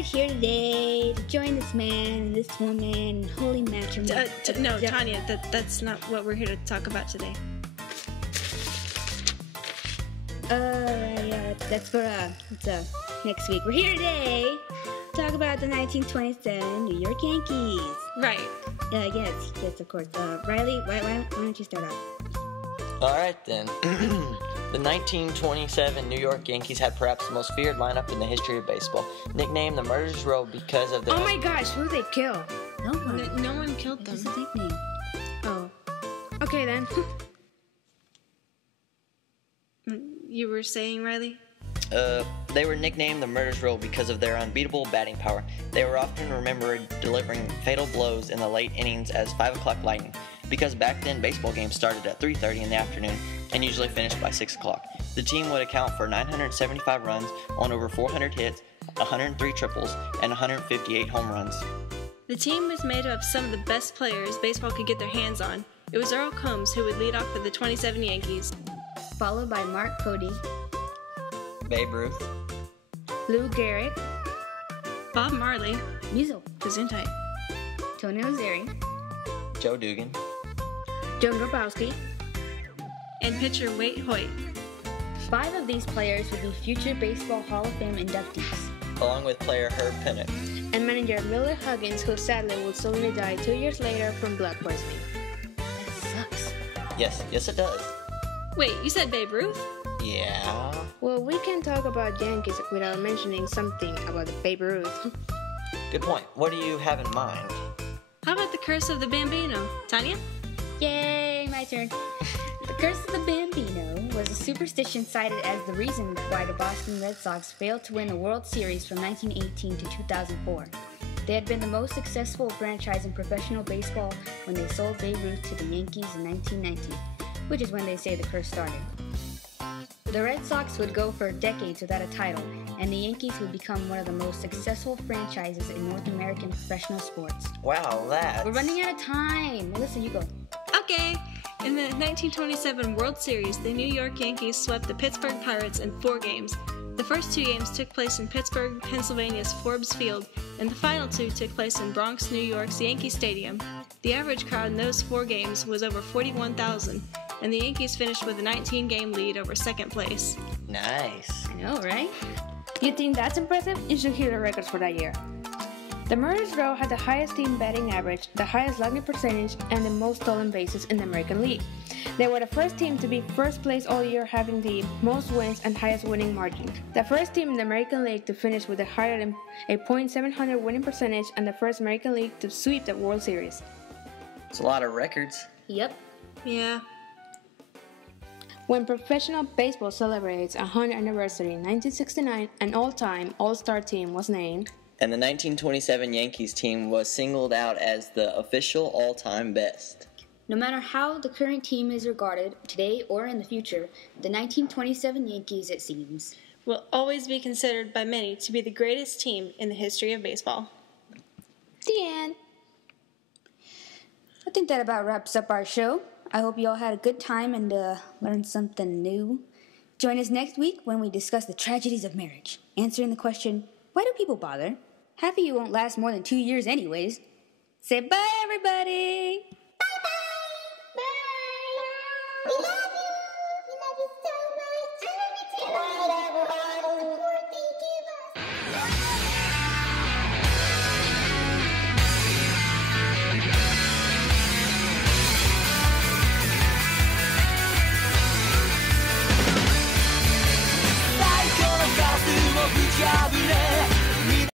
gathered here today to join this man and this woman in holy matrimony. No, Tanya, that's not what we're here to talk about today. That's for next week. We're here today to talk about the 1927 New York Yankees. Right. Yes, of course. Riley, why don't you start off? All right, then. The 1927 New York Yankees had perhaps the most feared lineup in the history of baseball, nicknamed the Murderers Row because of their... Oh my gosh, who did they kill? No one. No one killed them. That's a nickname. Oh. Okay, then. You were saying, Riley? They were nicknamed the Murderers Row because of their unbeatable batting power. They were often remembered delivering fatal blows in the late innings as 5 o'clock lightning, because back then baseball games started at 3:30 in the afternoon and usually finished by 6 o'clock. The team would account for 975 runs on over 400 hits, 103 triples, and 158 home runs. The team was made up of some of the best players baseball could get their hands on. It was Earl Combs who would lead off for the 27 Yankees. Followed by Mark Cody, Babe Ruth, Lou Gehrig, Bob Marley, Musil, Gesundheit, Tony Ozeri, Joe Dugan, Joe Grabowski, and pitcher Waite Hoyt. 5 of these players would be future Baseball Hall of Fame inductees, along with player Herb Pennock. and manager Miller Huggins, who sadly would suddenly die 2 years later from blood poisoning. That sucks. Yes it does. Wait, you said Babe Ruth? Yeah. Well, we can't talk about Yankees without mentioning something about the Babe Ruth. Good point. What do you have in mind? How about the Curse of the Bambino? Tanya? Yay, my turn. The Curse of the Bambino was a superstition cited as the reason why the Boston Red Sox failed to win the World Series from 1918 to 2004. They had been the most successful franchise in professional baseball when they sold Babe Ruth to the Yankees in 1919, which is when they say the curse started. The Red Sox would go for decades without a title, and the Yankees would become one of the most successful franchises in North American professional sports. Wow, that's... We're running out of time. Melissa, you go. Okay. In the 1927 World Series, the New York Yankees swept the Pittsburgh Pirates in 4 games. The first 2 games took place in Pittsburgh, Pennsylvania's Forbes Field, and the final 2 took place in Bronx, New York's Yankee Stadium. The average crowd in those 4 games was over 41,000, and the Yankees finished with a 19-game lead over second place. Nice. I know, right? You think that's impressive? You should hear the records for that year. The Murderers Row had the highest team batting average, the highest slugging percentage, and the most stolen bases in the American League. They were the first team to be first place all year, having the most wins and highest winning margin. The first team in the American League to finish with a higher than a .700 winning percentage, and the first American League to sweep the World Series. It's a lot of records. Yep. Yeah. When professional baseball celebrates a 100th anniversary in 1969, an all-time All-Star team was named, And the 1927 Yankees team was singled out as the official all-time best. No matter how the current team is regarded, today or in the future, the 1927 Yankees, it seems, Will always be considered by many to be the greatest team in the history of baseball. the end. I think that about wraps up our show. I hope you all had a good time and learned something new. Join us next week when we discuss the tragedies of marriage, answering the question, why do people bother? Half of you won't last more than 2 years anyways. Say bye, everybody! Bye-bye! Bye!